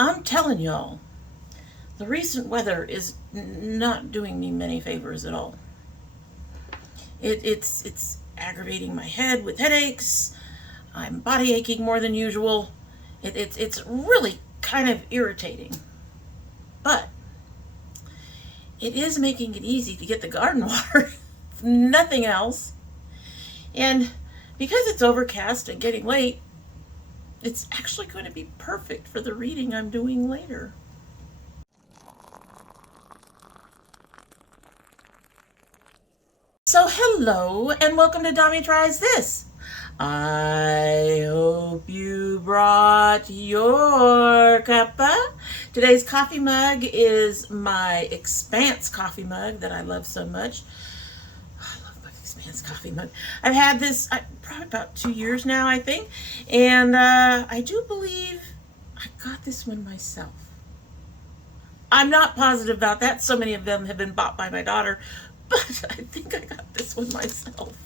I'm telling y'all, the recent weather is not doing me many favors at all. It's aggravating my head with headaches. I'm body aching more than usual. It's really kind of irritating. But it is making it easy to get the garden water, if nothing else. And because it's overcast and getting late, it's actually going to be perfect for the reading I'm doing later. So hello and welcome to domytriesthis. I hope you brought your cuppa. Today's coffee mug is my Expanse coffee mug that I love so much. I love my Expanse coffee mug. I've had this probably about 2 years now, I think. And I do believe I got this one myself. I'm not positive about that. So many of them have been bought by my daughter, but I think I got this one myself.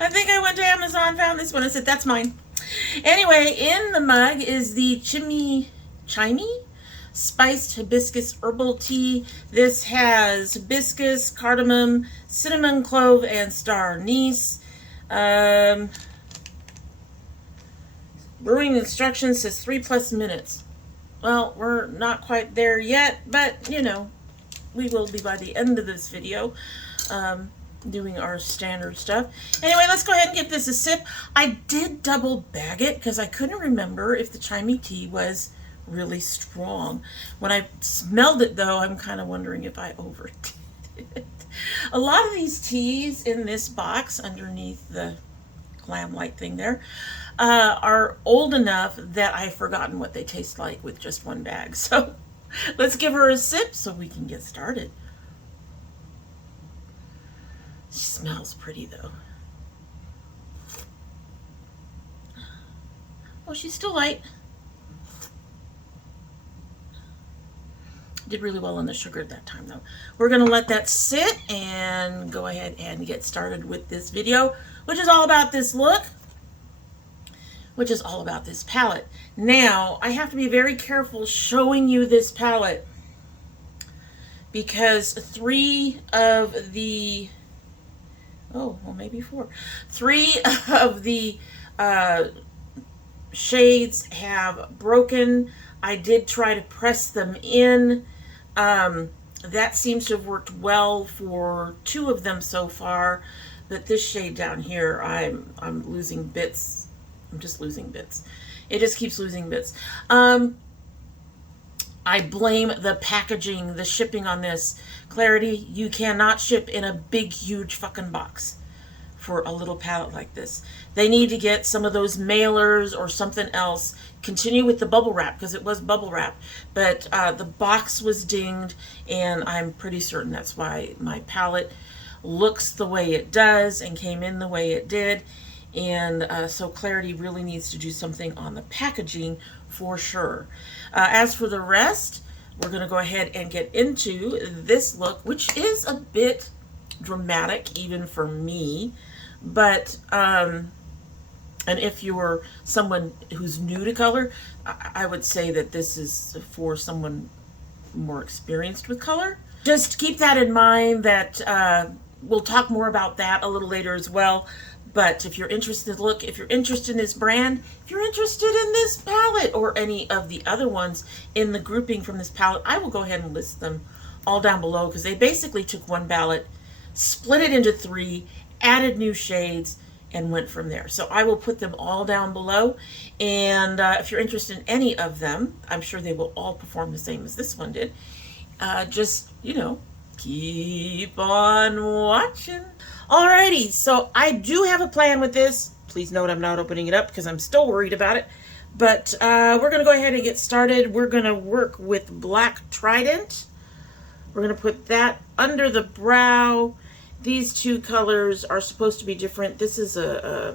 I think I went to Amazon, found this one, and said, that's mine. Anyway, in the mug is the Chymey spiced hibiscus herbal tea. This has hibiscus, cardamom, cinnamon, clove, and star anise. Brewing instructions says 3+ minutes. Well, we're not quite there yet, but you know, we will be by the end of this video, doing our standard stuff. Anyway, let's go ahead and give this a sip. I did double bag it because I couldn't remember if the Chymey tea was really strong. When I smelled it though, I'm kind of wondering if I overdid it. A lot of these teas in this box underneath the glam light thing there are old enough that I've forgotten what they taste like with just one bag. So let's give her a sip so we can get started. She smells pretty though. Oh, she's still light. Did really well on the sugar that time though. We're gonna let that sit and go ahead and get started with this video, which is all about this look, which is all about this palette. Now, I have to be very careful showing you this palette because 3 of the, oh, well maybe 4. 3 of the shades have broken. I did try to press them in. That seems to have worked well for 2 of them so far, but this shade down here, I'm losing bits. I'm just losing bits. It just keeps losing bits. I blame the packaging, the shipping on this. Klarity, you cannot ship in a big, huge fucking box for a little palette like this. They need to get some of those mailers or something else. Continue with the bubble wrap, because it was bubble wrap, but the box was dinged, and I'm pretty certain that's why my palette looks the way it does and came in the way it did. And so Klarity really needs to do something on the packaging for sure. As for the rest, we're going to go ahead and get into this look, which is a bit dramatic even for me, but and if you're someone who's new to color, I would say that this is for someone more experienced with color. Just keep that in mind, that we'll talk more about that a little later as well. But if you're interested, look, if you're interested in this brand, if you're interested in this palette or any of the other ones in the grouping from this palette, I will go ahead and list them all down below, because they basically took one palette, split it into 3, added new shades, and went from there. So I will put them all down below, and if you're interested in any of them, I'm sure they will all perform the same as this one did. Just, you know, keep on watching. Alrighty, so I do have a plan with this. Please note I'm not opening it up because I'm still worried about it. But we're going to go ahead and get started. We're going to work with Black Trident. We're going to put that under the brow. These 2 colors are supposed to be different. This is a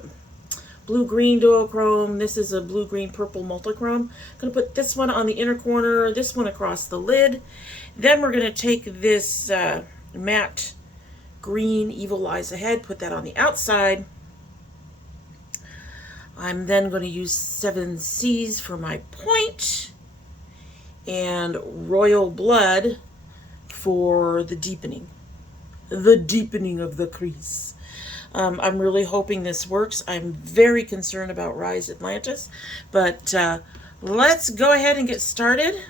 blue-green duochrome. This is a blue-green purple multichrome. I'm going to put this one on the inner corner, this one across the lid. Then we're going to take this matte green Evil Lies Ahead, put that on the outside. I'm then going to use 7 C's for my point. and Royal Blood for the deepening. The deepening of the crease. I'm really hoping this works. I'm very concerned about Rise Atlantis, but let's go ahead and get started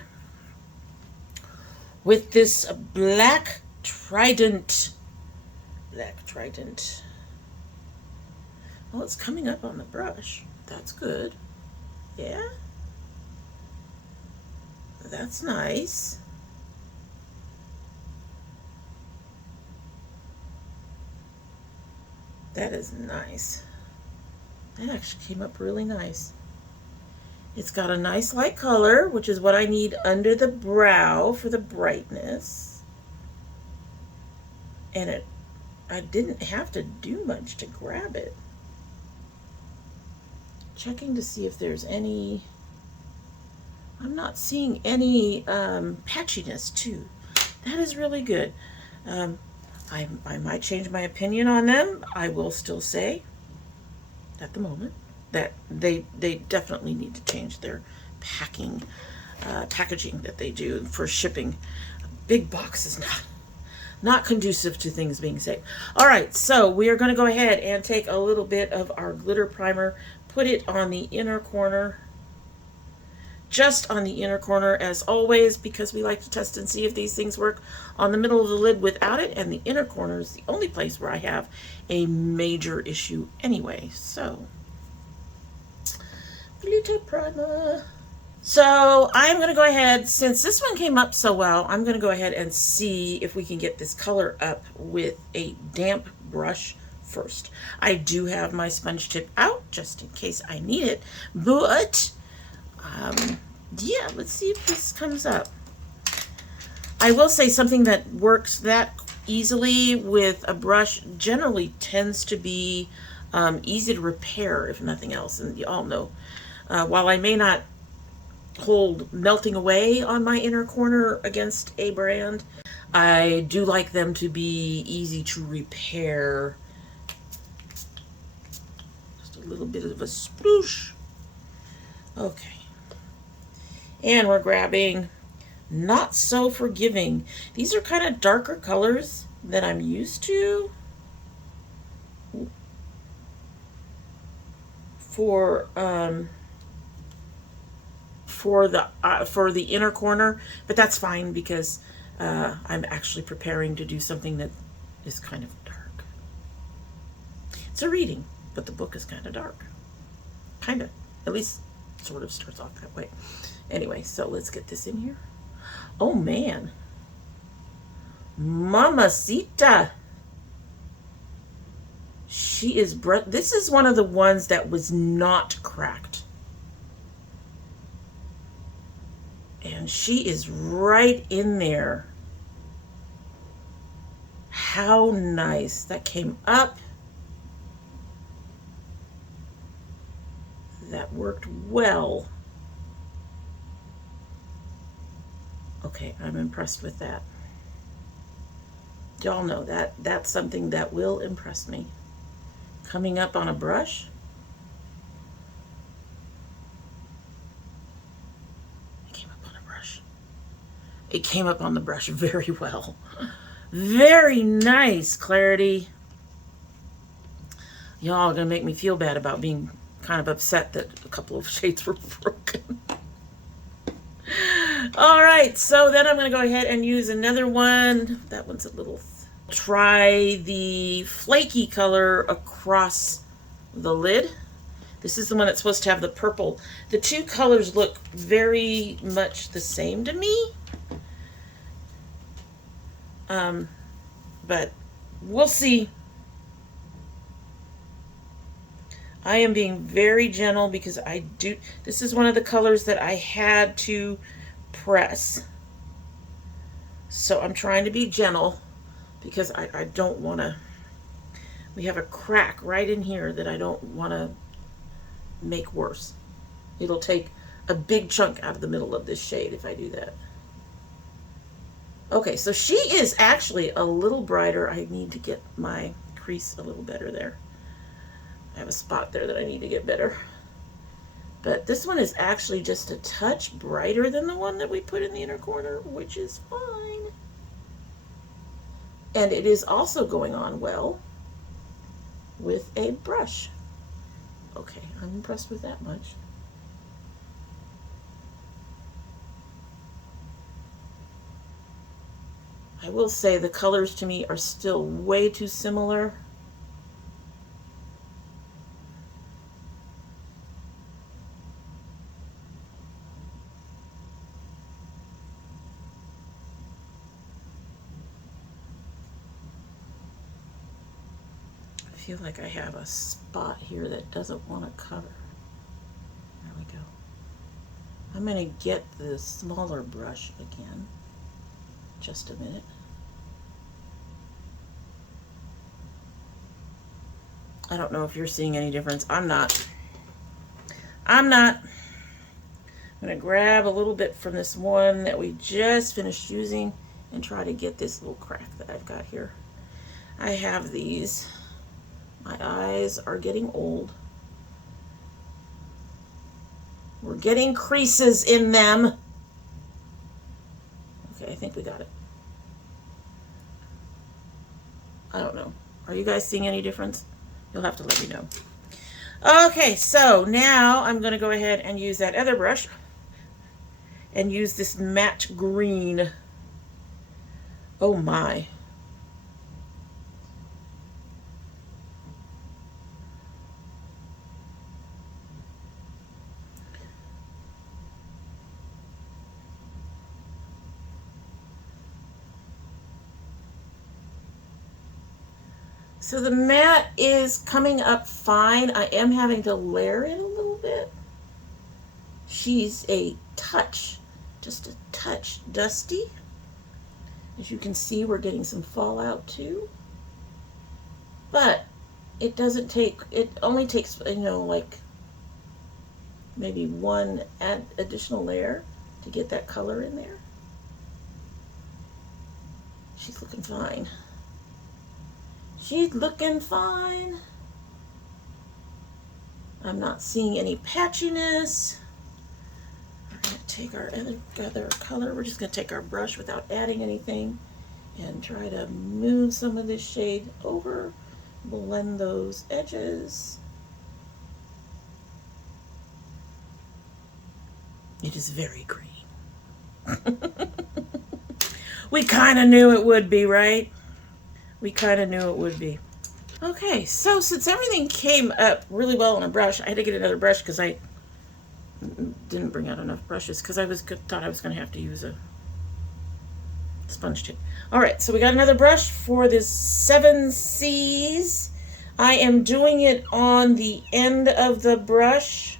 with this Black Trident. Black Trident. Well, it's coming up on the brush. That's good. Yeah. That's nice. That is nice. That actually came up really nice. It's got a nice light color, which is what I need under the brow for the brightness. And I didn't have to do much to grab it. Checking to see if there's any, I'm not seeing any patchiness too. That is really good. I might change my opinion on them. I will still say at the moment that they definitely need to change their packaging that they do for shipping. A big box is not conducive to things being safe. All right, so we are going to go ahead and take a little bit of our glitter primer, put it on the inner corner, just on the inner corner as always, because we like to test and see if these things work on the middle of the lid without it, and the inner corner is the only place where I have a major issue anyway. So glitter primer. So I'm going to go ahead, since this one came up so well, I'm going to go ahead and see if we can get this color up with a damp brush first. I do have my sponge tip out just in case I need it, but yeah, let's see if this comes up. I will say something that works that easily with a brush generally tends to be easy to repair, if nothing else. And you all know, while I may not hold melting away on my inner corner against a brand, I do like them to be easy to repair. Just a little bit of a sploosh. Okay. And we're grabbing Not So Forgiving. These are kind of darker colors than I'm used to for the inner corner, but that's fine because I'm actually preparing to do something that is kind of dark. It's a reading, but the book is kind of dark. Kind of, at least sort of starts off that way. Anyway, so let's get this in here. Oh man, Mamacita. She is, this is one of the ones that was not cracked. And she is right in there. How nice. That came up. That worked well. Okay, I'm impressed with that. Y'all know that that's something that will impress me. Coming up on a brush. It came up on a brush. It came up on the brush very well. Very nice, Klarity. Y'all are gonna make me feel bad about being kind of upset that a couple of shades were broken. All right, so then I'm going to go ahead and use another one. That one's a little... Try the flaky color across the lid. This is the one that's supposed to have the purple. The two colors look very much the same to me. But we'll see. I am being very gentle because this is one of the colors that I had to press. So I'm trying to be gentle because I don't want to, we have a crack right in here that I don't want to make worse. It'll take a big chunk out of the middle of this shade if I do that. Okay, so she is actually a little brighter. I need to get my crease a little better there. I have a spot there that I need to get better. But this one is actually just a touch brighter than the one that we put in the inner corner, which is fine. And it is also going on well with a brush. Okay, I'm impressed with that much. I will say the colors to me are still way too similar. I feel like I have a spot here that doesn't want to cover. There we go. I'm going to get the smaller brush again. Just a minute. I don't know if you're seeing any difference. I'm not. I'm going to grab a little bit from this one that we just finished using and try to get this little crack that I've got here. I have these. My eyes are getting old. We're getting creases in them. Okay, I think we got it. I don't know. Are you guys seeing any difference? You'll have to let me know. Okay, so now I'm going to go ahead and use that other brush and use this matte green. Oh my. So the matte is coming up fine. I am having to layer it a little bit. She's a touch, just a touch dusty. As you can see, we're getting some fallout too. But it doesn't take, it only takes, you know, like maybe one additional layer to get that color in there. She's looking fine. She's looking fine. I'm not seeing any patchiness. We're going to take our other color. We're just going to take our brush without adding anything and try to move some of this shade over, blend those edges. It is very green. We kind of knew it would be, right? We kind of knew it would be. Okay, so since everything came up really well on a brush, I had to get another brush because I didn't bring out enough brushes because I thought I was going to have to use a sponge tip. All right, so we got another brush for this 7 C's. I am doing it on the end of the brush.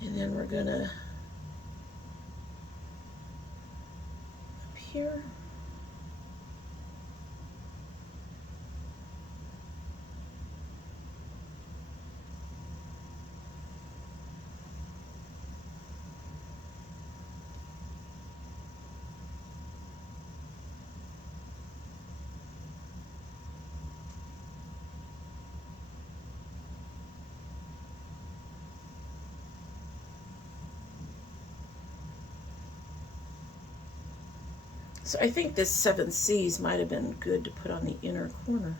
And then we're going to here. So I think this 7 C's might have been good to put on the inner corner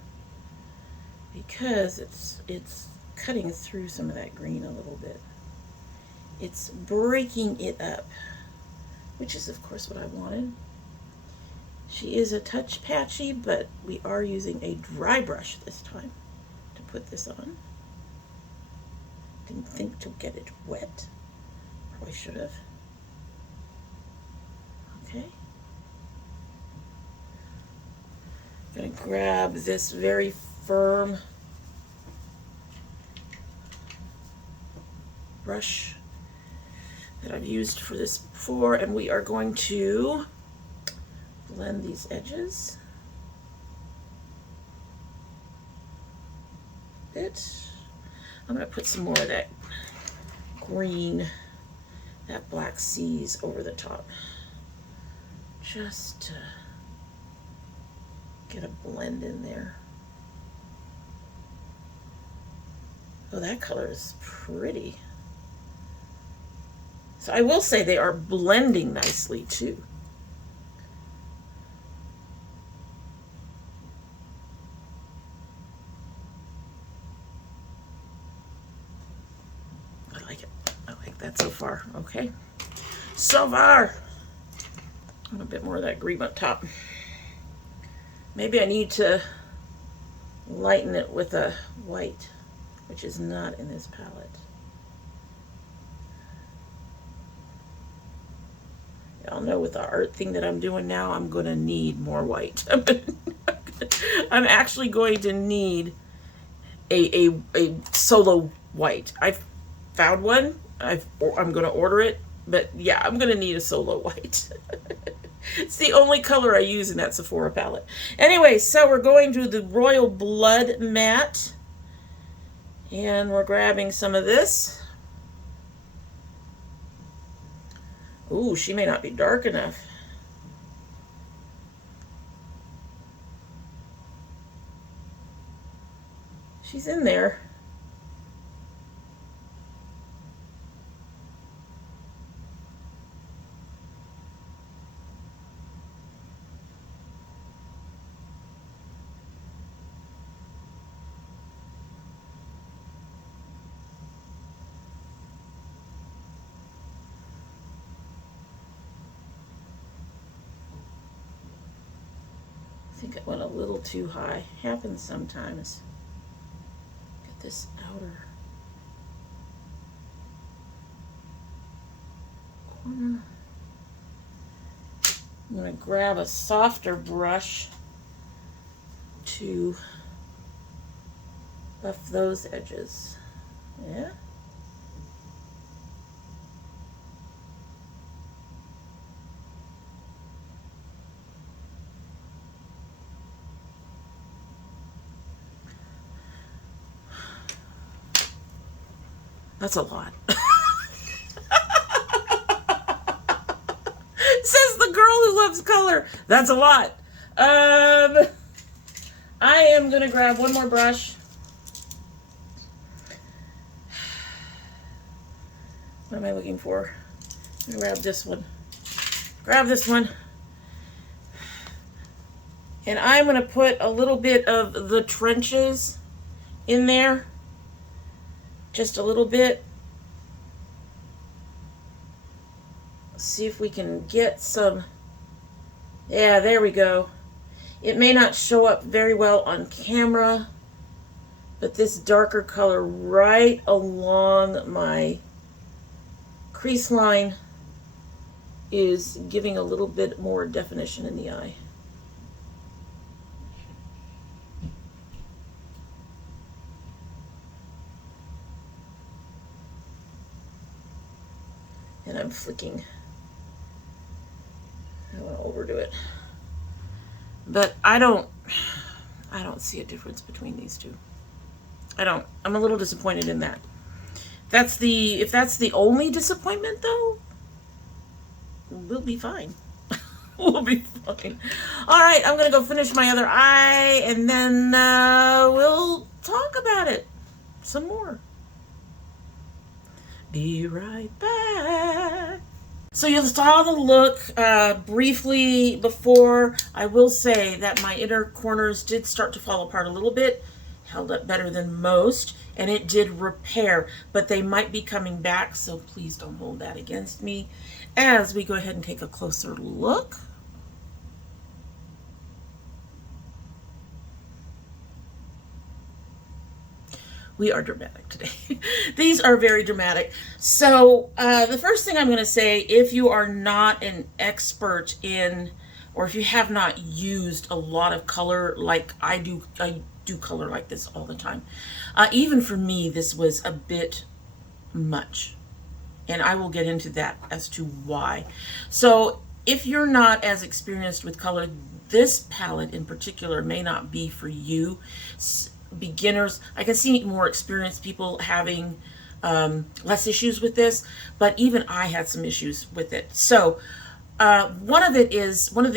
because it's cutting through some of that green a little bit. It's breaking it up, which is of course what I wanted. She is a touch patchy, but we are using a dry brush this time to put this on. Didn't think to get it wet. Probably should have. Okay. I'm going to grab this very firm brush that I've used for this before, and we are going to blend these edges a bit. I'm going to put some more of that green, that black C's over the top, just to get a blend in there. Oh, that color is pretty. So I will say they are blending nicely too. I like it. I like that so far. Okay. So far. I want a bit more of that green up top. Maybe I need to lighten it with a white, which is not in this palette. Y'all know with the art thing that I'm doing now, I'm going to need more white. I'm actually going to need a solo white. I've found one. I'm going to order it. But yeah, I'm going to need a solo white. It's the only color I use in that Sephora palette. Anyway, so we're going to the Royal Blood matte. And we're grabbing some of this. Ooh, she may not be dark enough. She's in there. I think I went a little too high. Happens sometimes. Get this outer corner. I'm going to grab a softer brush to buff those edges. Yeah. That's a lot. Says the girl who loves color. That's a lot. I am going to grab one more brush. What am I looking for? I'm going to grab this one. Grab this one. And I'm going to put a little bit of the trenches in there. Just a little bit. See if we can get some. Yeah, there we go. It may not show up very well on camera, but this darker color right along my crease line is giving a little bit more definition in the eye. And I'm flicking. I don't want to overdo it. But I don't see a difference between these two. I don't. I'm a little disappointed in that. If that's the only disappointment though, we'll be fine. We'll be fine. All right, I'm going to go finish my other eye and then we'll talk about it some more. Be right back. So you saw the look briefly before. I will say that my inner corners did start to fall apart a little bit. Held up better than most, and it did repair, but they might be coming back, so please don't hold that against me as we go ahead and take a closer look. We are dramatic today. These are very dramatic. So the first thing I'm going to say, if you are not an expert in, or if you have not used a lot of color like I do color like this all the time. Even for me, this was a bit much. And I will get into that as to why. So if you're not as experienced with color, this palette in particular may not be for you. Beginners, I can see more experienced people having less issues with this, but even I had some issues with it. So one of the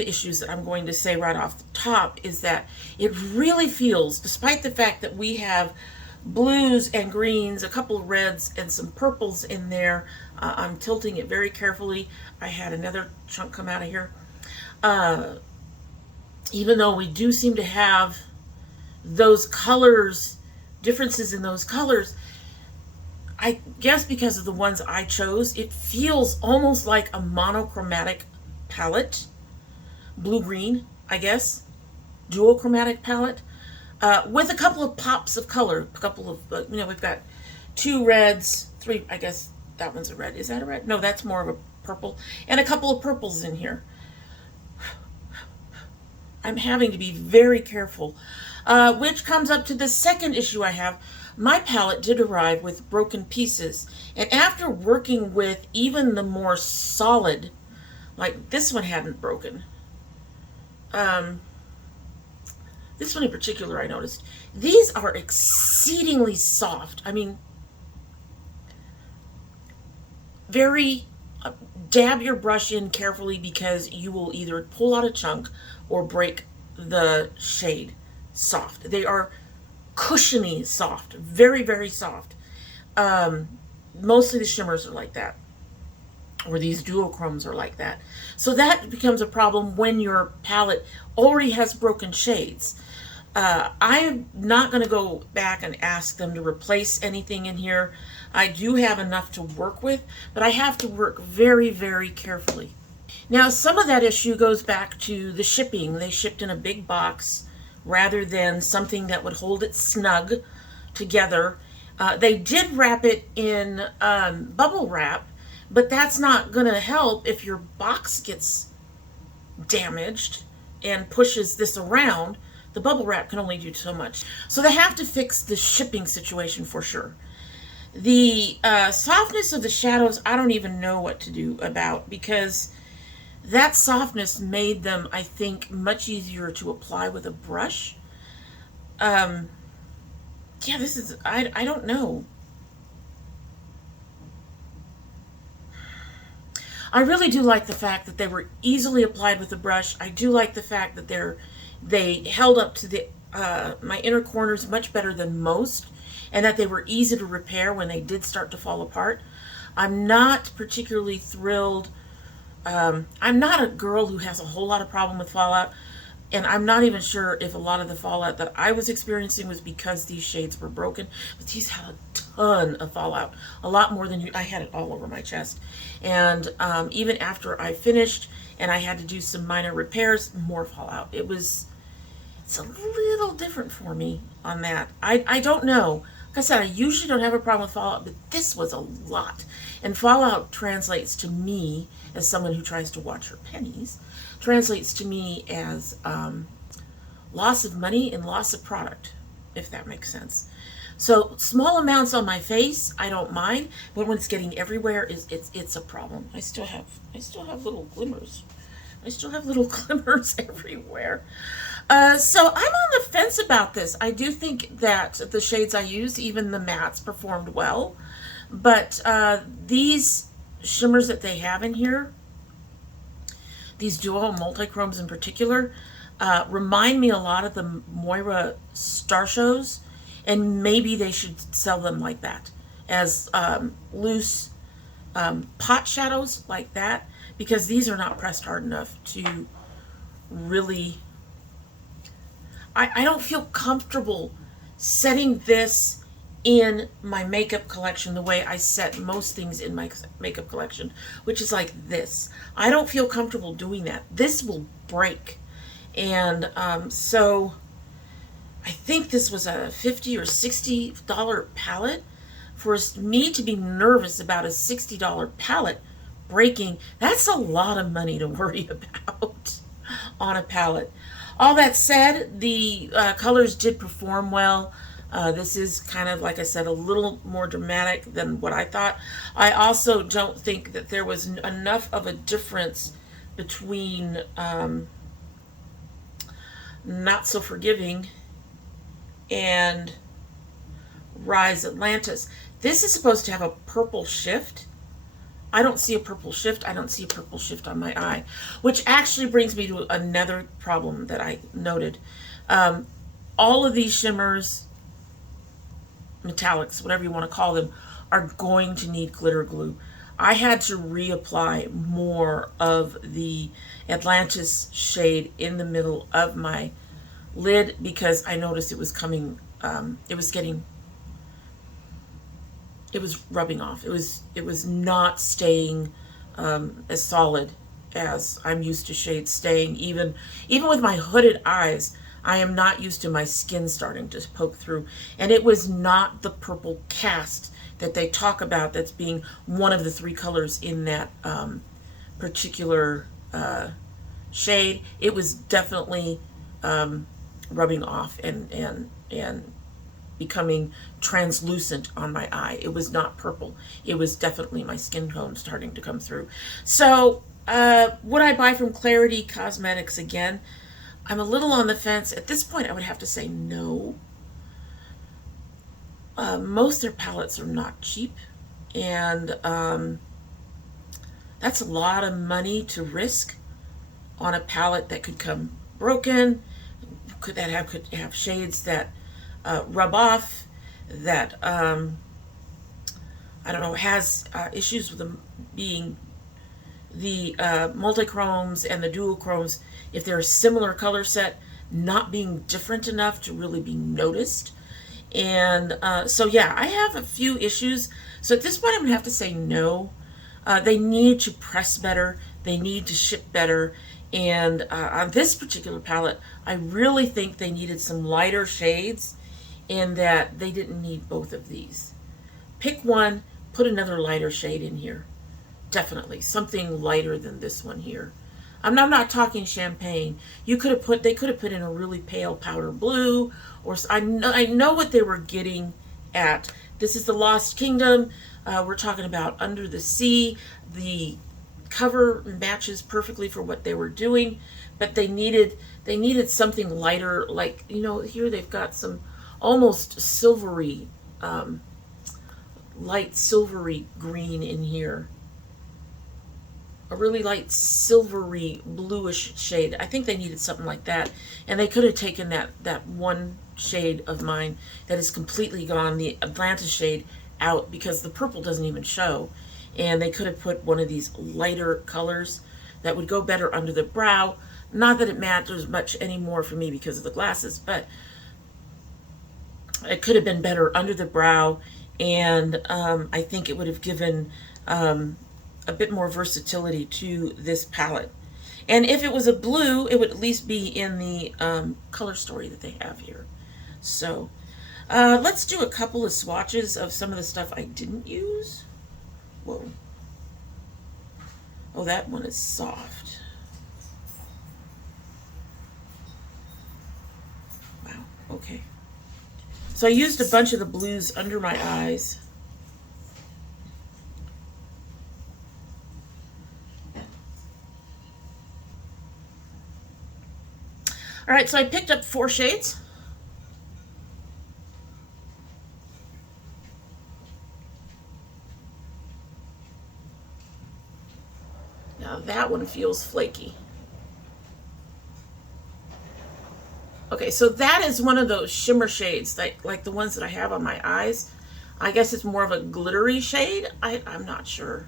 issues that I'm going to say right off the top is that it really feels, despite the fact that we have blues and greens, a couple of reds, and some purples in there. I'm tilting it very carefully. I had another chunk come out of here. Even though we do seem to have those colors, differences in those colors, I guess because of the ones I chose, it feels almost like a monochromatic palette. Blue-green, I guess. Duochromatic palette. With a couple of pops of color. A couple of, we've got 2 reds, 3, I guess that one's a red. Is that a red? No, that's more of a purple. And a couple of purples in here. I'm having to be very careful. Which comes up to the second issue I have. My palette did arrive with broken pieces. And after working with even the more solid, like this one hadn't broken. This one in particular I noticed. These are exceedingly soft. I mean, very, dab your brush in carefully because you will either pull out a chunk or break the shade soft. They are cushiony soft, very, very soft. Mostly the shimmers are like that, or these duochromes are like that. So that becomes a problem when your palette already has broken shades. I'm not going to go back and ask them to replace anything in here. I do have enough to work with, but I have to work very, very carefully. Now, some of that issue goes back to the shipping. They shipped in a big box rather than something that would hold it snug together. They did wrap it in bubble wrap, but that's not going to help if your box gets damaged and pushes this around. The bubble wrap can only do so much. So they have to fix the shipping situation for sure. The softness of the shadows, I don't even know what to do about, because that softness made them, I think, much easier to apply with a brush. Yeah, this is, I don't know. I really do like the fact that they were easily applied with a brush. I do like the fact that they held up to the my inner corners much better than most, and that they were easy to repair when they did start to fall apart. I'm not particularly thrilled. I'm not a girl who has a whole lot of problem with fallout, and I'm not even sure if a lot of the fallout that I was experiencing was because these shades were broken, but these had a ton of fallout, a lot more than I had it all over my chest. And even after I finished and I had to do some minor repairs, more fallout. It's a little different for me on that. I don't know. Like I said, I usually don't have a problem with fallout, but this was a lot. And fallout translates to me, as someone who tries to watch her pennies, translates to me as loss of money and loss of product, if that makes sense. So small amounts on my face, I don't mind, but when it's getting everywhere, it's a problem. I still have little glimmers. I still have little glimmers everywhere. So I'm on the fence about this. I do think that the shades I used, even the mattes, performed well. But these shimmers that they have in here, these duo multichromes in particular, remind me a lot of the Moira Star Shows. And maybe they should sell them like that, as loose pot shadows like that, because these are not pressed hard enough to really... I don't feel comfortable setting this in my makeup collection the way I set most things in my makeup collection, which is like this. I don't feel comfortable doing that. This will break. And so I think this was a $50 or $60 palette. For me to be nervous about a $60 palette breaking, that's a lot of money to worry about on a palette. All that said, the colors did perform well. This is kind of, like I said, a little more dramatic than what I thought. I also don't think that there was enough of a difference between Not So Forgiving and Rise Atlantis. This is supposed to have a purple shift. I don't see a purple shift. I don't see a purple shift on my eye, which actually brings me to another problem that I noted. All of these shimmers, metallics, whatever you want to call them, are going to need glitter glue. I had to reapply more of the Atlantis shade in the middle of my lid because I noticed it was coming, it was rubbing off. It was not staying as solid as I'm used to shades staying. Even with my hooded eyes, I am not used to my skin starting to poke through. And it was not the purple cast that they talk about that's being one of the 3 colors in that particular shade. It was definitely rubbing off and becoming translucent on my eye. It was not purple. It was definitely my skin tone starting to come through. So would I buy from Klarity Cosmetics again? I'm a little on the fence. At this point, I would have to say no. Most of their palettes are not cheap, and that's a lot of money to risk on a palette that could come broken, could have shades that rub off, that I don't know, has issues with them being the multichromes and the duochromes, if they're a similar color set, not being different enough to really be noticed. And so yeah, I have a few issues. So at this point, I'm gonna have to say no. They need to press better. They need to ship better. And on this particular palette, I really think they needed some lighter shades, and that they didn't need both of these. Pick one, put another lighter shade in here. Definitely something lighter than this one here. I'm not talking champagne. They could have put in a really pale powder blue, or I know what they were getting at. This is the Lost Kingdom. We're talking about Under the Sea. The cover matches perfectly for what they were doing, but they needed something lighter. Like, you know, here they've got some almost silvery, light silvery green in here. A really light silvery bluish shade. I think they needed something like that. And they could have taken that one shade of mine that is completely gone, the Atlantis shade, out, because the purple doesn't even show. And they could have put one of these lighter colors that would go better under the brow. Not that it matters much anymore for me because of the glasses, but it could have been better under the brow. And I think it would have given a bit more versatility to this palette. And if it was a blue, it would at least be in the color story that they have here. So let's do a couple of swatches of some of the stuff I didn't use. Whoa. Oh, that one is soft. Wow, okay. So I used a bunch of the blues under my eyes. All right, so I picked up 4 shades. Now that one feels flaky. Okay, so that is one of those shimmer shades, like the ones that I have on my eyes. I guess it's more of a glittery shade. I'm not sure.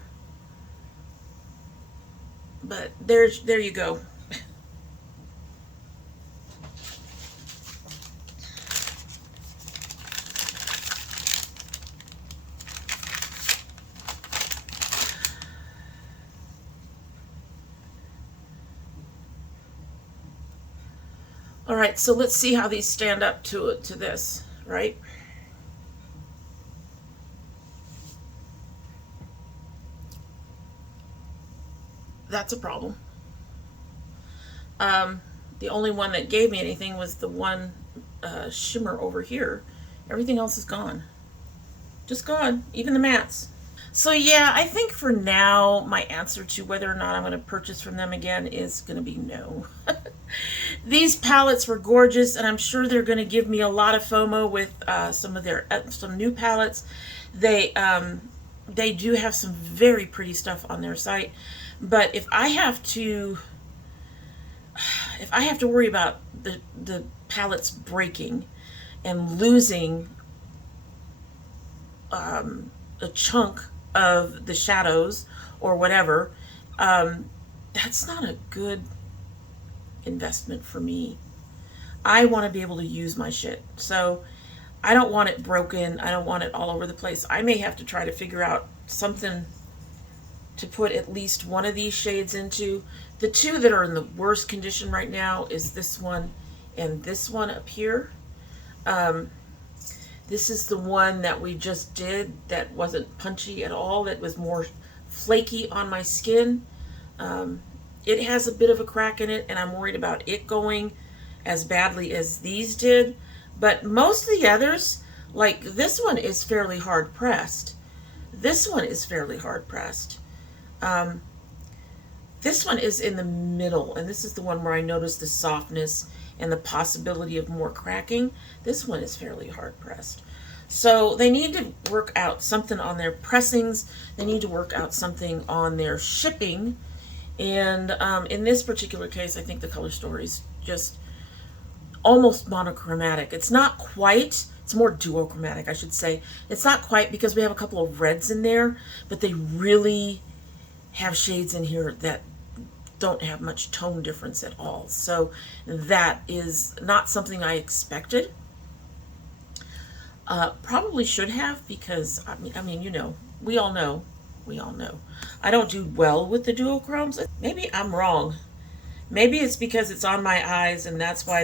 But there you go. All right, so let's see how these stand up to this, right? That's a problem. The only one that gave me anything was the one shimmer over here. Everything else is gone. Just gone, even the mattes. So yeah, I think for now, my answer to whether or not I'm going to purchase from them again is going to be no. These palettes were gorgeous, and I'm sure they're going to give me a lot of FOMO with some new palettes. They do have some very pretty stuff on their site, but if I have to worry about the palettes breaking and losing a chunk of the shadows or whatever, that's not a good investment for me. I want to be able to use my shit. So I don't want it broken. I don't want it all over the place. I may have to try to figure out something to put at least one of these shades into. The two that are in the worst condition right now is this one and this one up here. This is the one that we just did that wasn't punchy at all, that was more flaky on my skin. It has a bit of a crack in it, and I'm worried about it going as badly as these did. But most of the others, like this one is fairly hard pressed. This one is fairly hard pressed. This one is in the middle, and this is the one where I noticed the softness and the possibility of more cracking. This one is fairly hard pressed. So they need to work out something on their pressings. They need to work out something on their shipping. And in this particular case, I think the color story is just almost monochromatic. It's not quite, it's more duochromatic, I should say. It's not quite, because we have a couple of reds in there, but they really have shades in here that don't have much tone difference at all. So that is not something I expected. Probably should have, because I mean, you know, we all know. I don't do well with the duochromes. Maybe I'm wrong. Maybe it's because it's on my eyes, and that's why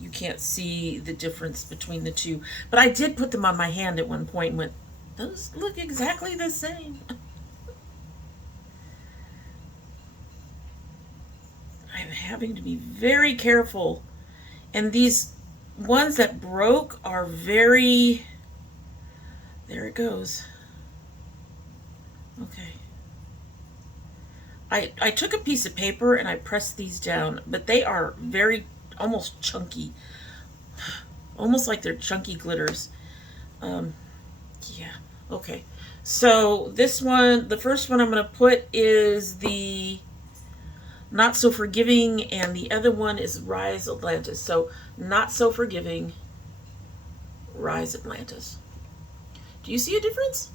you can't see the difference between the two. But I did put them on my hand at one point and went, those look exactly the same. I'm having to be very careful. And these ones that broke are very... There it goes. Okay. I took a piece of paper and I pressed these down, but they are very, almost chunky. Almost like they're chunky glitters. Yeah, okay. So this one, the first one I'm going to put is the Not So Forgiving, and the other one is Rise Atlantis. So Not So Forgiving, Rise Atlantis. Do you see a difference?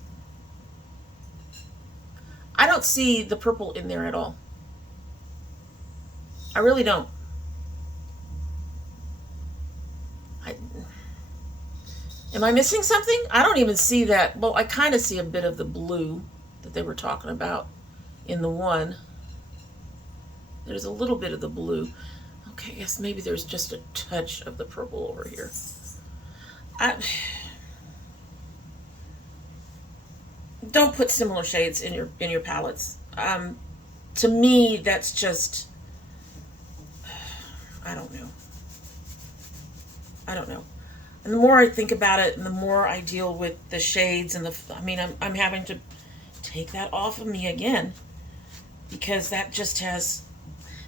I don't see the purple in there at all. I really don't. Am I missing something? I don't even see that. Well, I kind of see a bit of the blue that they were talking about in the one. There's a little bit of the blue. Okay, I guess maybe there's just a touch of the purple over here. Don't put similar shades in your palettes. To me, that's just, I don't know. And the more I think about it, and the more I deal with the shades and I'm having to take that off of me again, because that just has,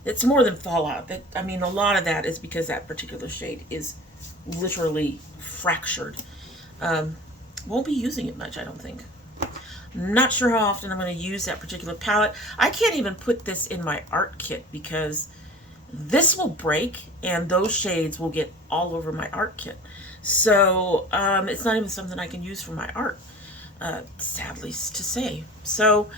it's more than fallout. A lot of that is because that particular shade is literally fractured. Won't be using it much, I don't think. Not sure how often I'm going to use that particular palette. I can't even put this in my art kit, because this will break and those shades will get all over my art kit. So it's not even something I can use for my art, sadly to say. So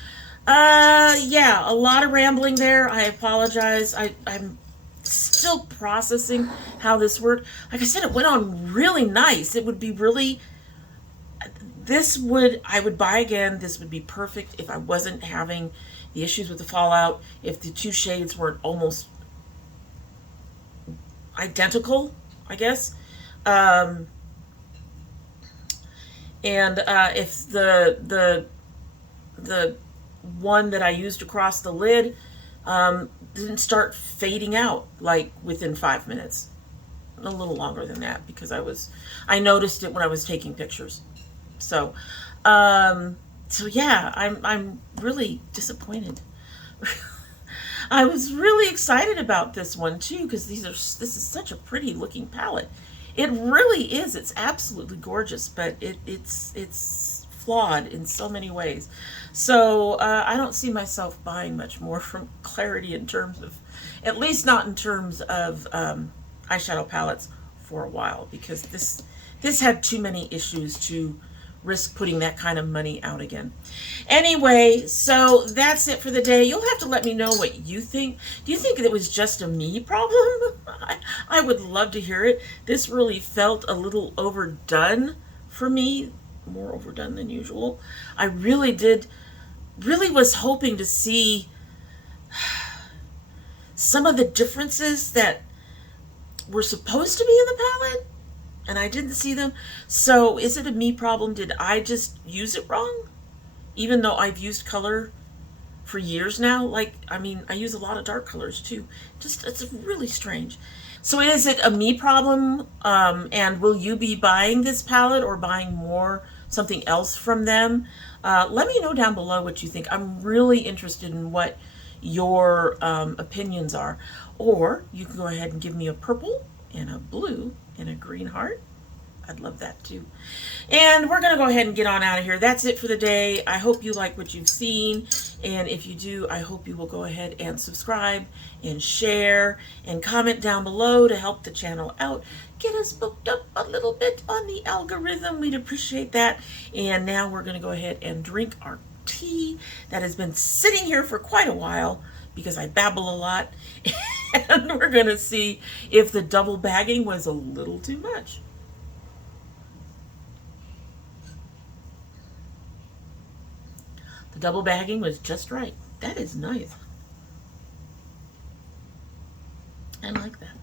yeah, a lot of rambling there. I apologize. I'm still processing how this worked. Like I said, it went on really nice. It would be really... I would buy again. This would be perfect if I wasn't having the issues with the fallout, if the two shades weren't almost identical, I guess. And if the one that I used across the lid didn't start fading out like within 5 minutes. A little longer than that, because I noticed it when I was taking pictures. So yeah, I'm really disappointed. I was really excited about this one too, because this is such a pretty looking palette. It really is. It's absolutely gorgeous, but it's flawed in so many ways. So I don't see myself buying much more from Klarity in terms of, at least not in terms of eyeshadow palettes for a while, because this had too many issues to risk putting that kind of money out again. Anyway, so that's it for the day. You'll have to let me know what you think. Do you think it was just a me problem? I would love to hear it. This really felt a little overdone for me, more overdone than usual. I really was hoping to see some of the differences that were supposed to be in the palette, and I didn't see them. So is it a me problem? Did I just use it wrong? Even though I've used color for years now. Like, I mean, I use a lot of dark colors too. Just, it's really strange. So is it a me problem? And will you be buying this palette or buying something else from them? Let me know down below what you think. I'm really interested in what your opinions are. Or you can go ahead and give me a purple and a blue and a green heart. I'd love that too. And we're going to go ahead and get on out of here. That's it for the day. I hope you like what you've seen. And if you do, I hope you will go ahead and subscribe and share and comment down below to help the channel out. Get us booked up a little bit on the algorithm. We'd appreciate that. And now we're going to go ahead and drink our tea that has been sitting here for quite a while because I babble a lot. And we're going to see if the double bagging was a little too much. The double bagging was just right. That is nice. I like that.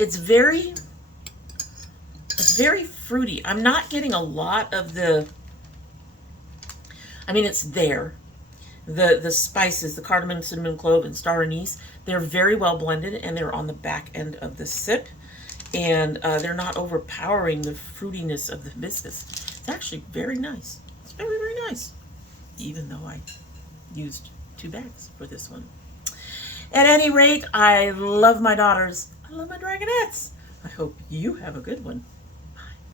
It's very fruity. I'm not getting a lot of I mean, it's there. The spices, the cardamom, cinnamon, clove, and star anise, they're very well blended, and they're on the back end of the sip. And they're not overpowering the fruitiness of the hibiscus. It's actually very nice. It's very, very nice. Even though I used 2 bags for this one. At any rate, I love my daughters. I love my dragonettes. I hope you have a good one.